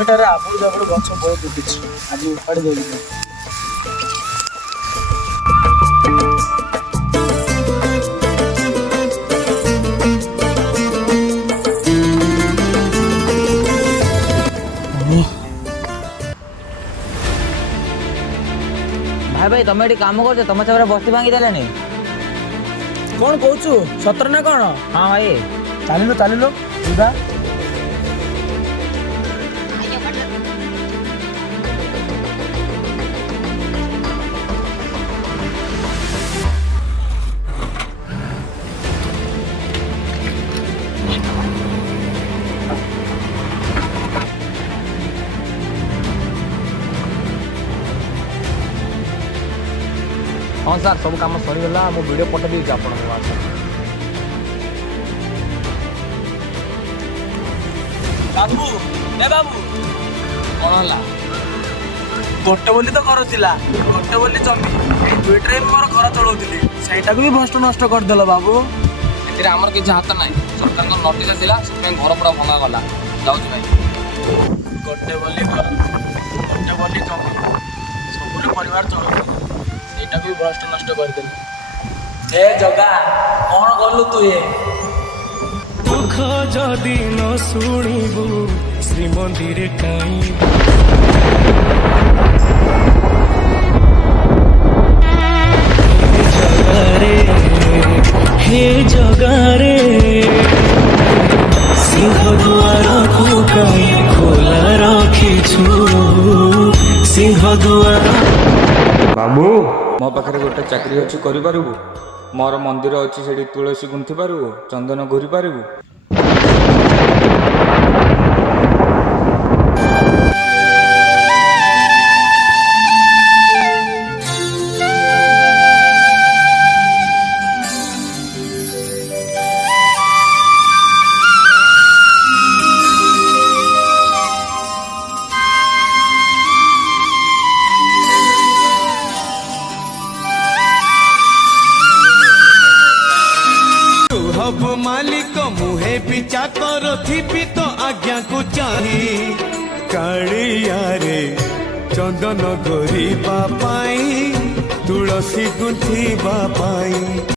ଏଠାରେ ଆବୁଡୁ ଜାବୁଡୁ ଗଛ ବହୁତ ଉଠିଛି, ଆଜି ଉପାଡ଼ି ଦେବି। ଭାଇ ଭାଇ ତମେ ଏଠି କାମ କରୁଛ, ତମ ସାଙ୍ଗରେ ବସ୍ତି ଭାଙ୍ଗି ଦେଲେଣି। କଣ କହୁଛୁ, ସତରେ ନା କଣ? ହଁ ଭାଇ। ଚାଲିଲୁ ଚାଲିଲୁ ଯିବା। ହଁ ସାର୍, ସବୁ କାମ ସରିଗଲା। ମୁଁ ଭିଡ଼ିଓ ପଠାଇ ଦେଇଛି ଆପଣଙ୍କ ହ୍ୱାଟ୍ସଆପ୍। ବାବୁ ଏ ବାବୁ, କ'ଣ ହେଲା? ଗୋଟେ ବୋଲି ତ ଘର ଥିଲା, ଗୋଟେ ବୋଲି ଜମି, ଏଇ ଦୁଇଟାରେ ବି ମୋର ଘର ଚଳଉଥିଲି, ସେଇଟାକୁ ବି ଭଷ୍ଟ ନଷ୍ଟ କରିଦେଲ ବାବୁ। ଏଥିରେ ଆମର କିଛି ହାତ ନାହିଁ। ସରକାରଙ୍କ ନୋଟିସ୍ ଆସିଲା, ସେଥିପାଇଁ ଘର ପୁରା ଭଙ୍ଗା ଗଲା। ଯାଉଛି ଭାଇ। ଗୋଟେ ବୋଲି ଘର, ଗୋଟେ ବୋଲି ଜମି, ସବୁରେ ପରିବାର ଚଳଉଥିଲି, ସେଇଟାକୁ ବି ଭଷ୍ଟ ନଷ୍ଟ କରିଦେଲି। ଏ ଜଗା, କ'ଣ କଲୁ ତୁ? ଦୁଃଖ ଯଦି ନ ଶୁଣିବୁ ଶ୍ରୀମନ୍ଦିରେ କାହିଁ ହେ ଜଗାରେ ସିଂହ ଦୁଆରକୁ କାହିଁ ଖୋଲା ରଖିଛୁ ସିଂହ ଦୁଆର। ବାବୁ, ମୋ ପାଖରେ ଗୋଟେ ଚାକିରି ଅଛି, କରିପାରିବୁ? ମୋର ମନ୍ଦିର ଅଛି, ସେଠି ତୁଳସୀ ଗୁନ୍ଥି ପାରିବୁ, ଚନ୍ଦନ ଘୁରି ପାରିବୁ? ହବ ମାଲିକ ମୁହେ ପିଚା କରୁଥିବି ତ ଆଜ୍ଞାକୁ ଚାହିଁ କାଳିଆରେ ଚନ୍ଦନ ଘୋରିବା ପାଇଁ ତୁଳସୀ ଗୁନ୍ଥିବା ପାଇଁ।